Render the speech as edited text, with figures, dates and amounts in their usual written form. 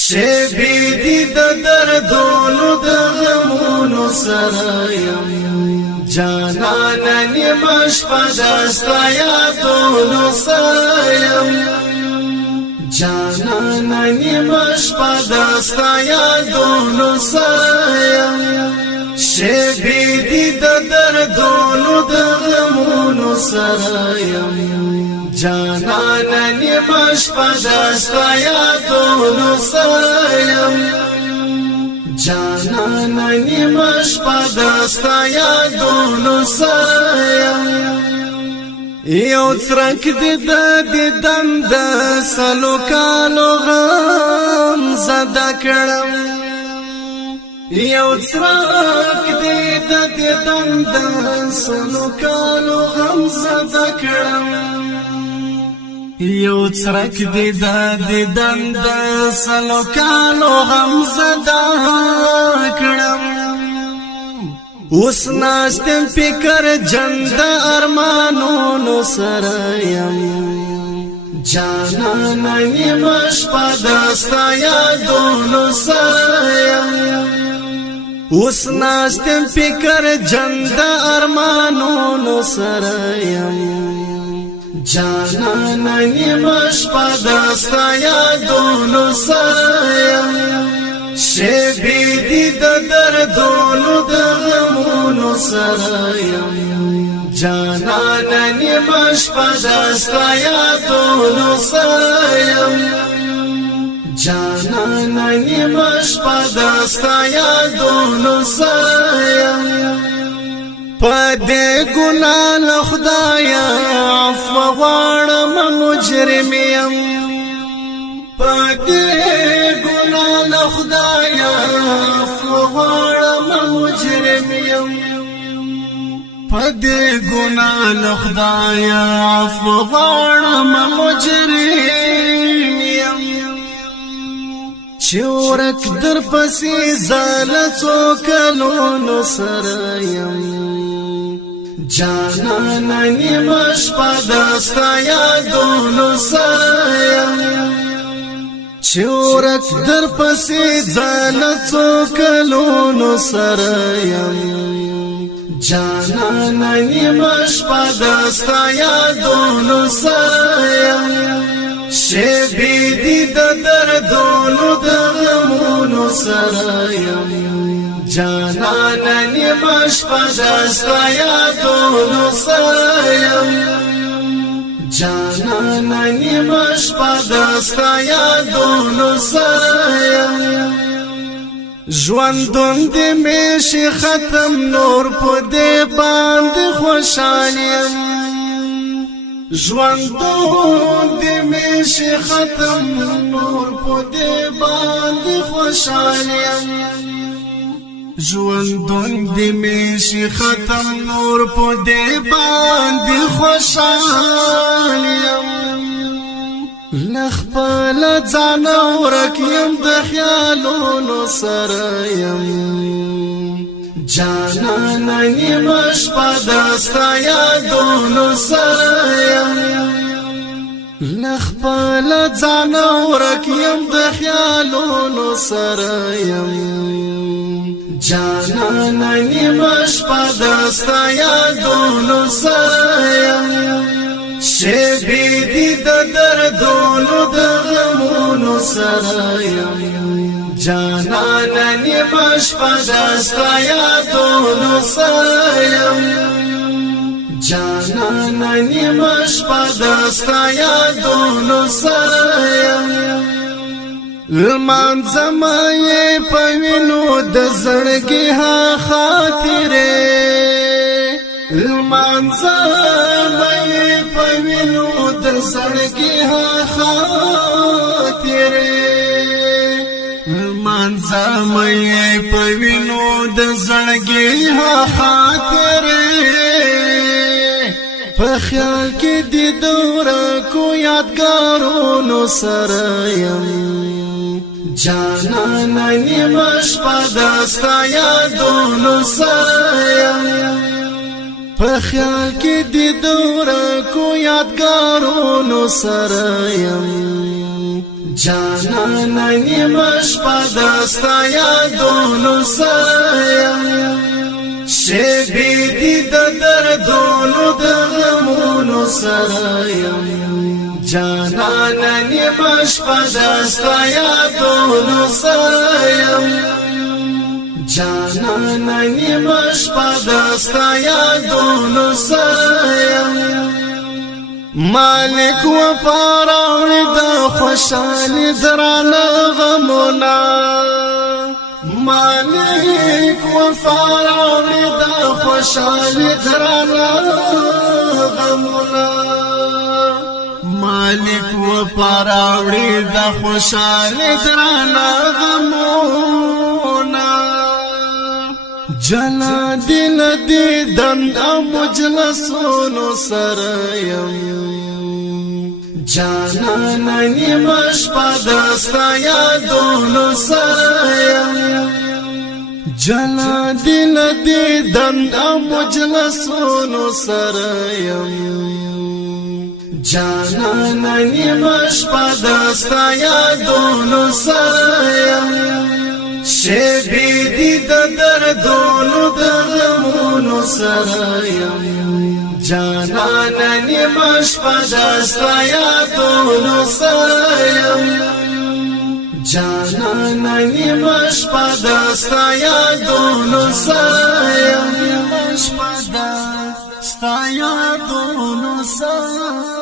شبی دی د دردونو د غمونو سره یم جانان نیمه شپه دستا یادونو سره یم جانان نیمه شپه دستا یادونو سره یم شبی دی د دردونو د غمونو سره یم جانان نیمه شپه دستا یادونو سره یم جانان نیمه شپه دستا یادونو سره یم یو څرک دی د دیدن د سلو کالو غم زده کړم یو څرک دی د دیدن د سلو کالو غم زده کړم یو څرک دی د دیدن د سلو کالو غم زده کړم اوس ناستم فکر جند ارمانونو سره یم جانان نیمه شپه دستا یادونو سره یم اوس ناستم فکر جند ارمانونو سره یم جانان نیمه شپه دستا یادونو سره یم شبی دی د دردونو د غمونو سره یم جانان نیمه شپه دستا یادونو سره یم جانان نیمه شپه دستا یادونو سره یم پدې ګناه له خدایا عفو غواړم مجرم یم پدې ګناه له خدایا عفو غواړم مجرم یم پدې ګناه له خدایا عفو غواړم مجرم یم چورک در پسې زال څوکلونو سره یم جانان نیمه شپه دستا یادونو سره یم چورک در پسې زال څوکلونو سره یم جانان نیمه شپه دستا یادونو سره یم شبی دی د دردونو د غمونو سره یم جانان نیمه شپه دستا یادونو سره یم جانان نیمه شپه دستا یادونو سره یم ژوندون دې مې شي ختم نور په دې باندې خوشحال یم ژوندون دې مې شي ختم نور په دې باندې خوشحال یم ژوندون دې مې شي ختم نور په دې باندې خوشحال یم لخپل ځان ورک یم د خیالونو سره یم جانان نیمه شپه دستا یادونو سره یم لخپل ځان ورک یم د خیالونو سره یم جانان نیمه شپه دستا یادونو سره یم شبی دی د دردونو د غمونو سره یم جانان نیمه شپه دستا یادونو سره یم جانان نیمه شپه دستا یادونو سره یم لمانځم یې په وینو د زړګي ها خاطرې لمانځم یې په وینو د زړګي ها خاطرې لمانځم یې په وینو د زړګي ها خاطرې په خیال کې د دوره کو یادګارونو سره یم جانان نیمه شپه دستا یادونو سره یم په خیال کې د دوره کو یادګارونو سره یم جانانا نیمش پا دستا یادونو سایم شبی دی دردونو دغمونو سایم جانانا نیمش پا دستا یادونو سایم جانانا نیمش پا دستا یادونو سایم مالک و پاراوی دا خوشالی درانه غمونا مالک و پاراوی دا خوشالی درانه غمونا مالک و پاراوی دا خوشالی درانه غمونا جلا دل دیدن مجلسونو سریم جانانا نیمش پا دستا یادونو سریم جلا دل دیدن مجلسونو سریم جانانا نیمش پا دستا یادونو سریم شبی دی دردونو دغمونو سرایم جانانا نیمش پا دستا یادونو سرایم جانانا نیمش پا دستا یادونو سرایم نیمش پا دستا یادونو سرایم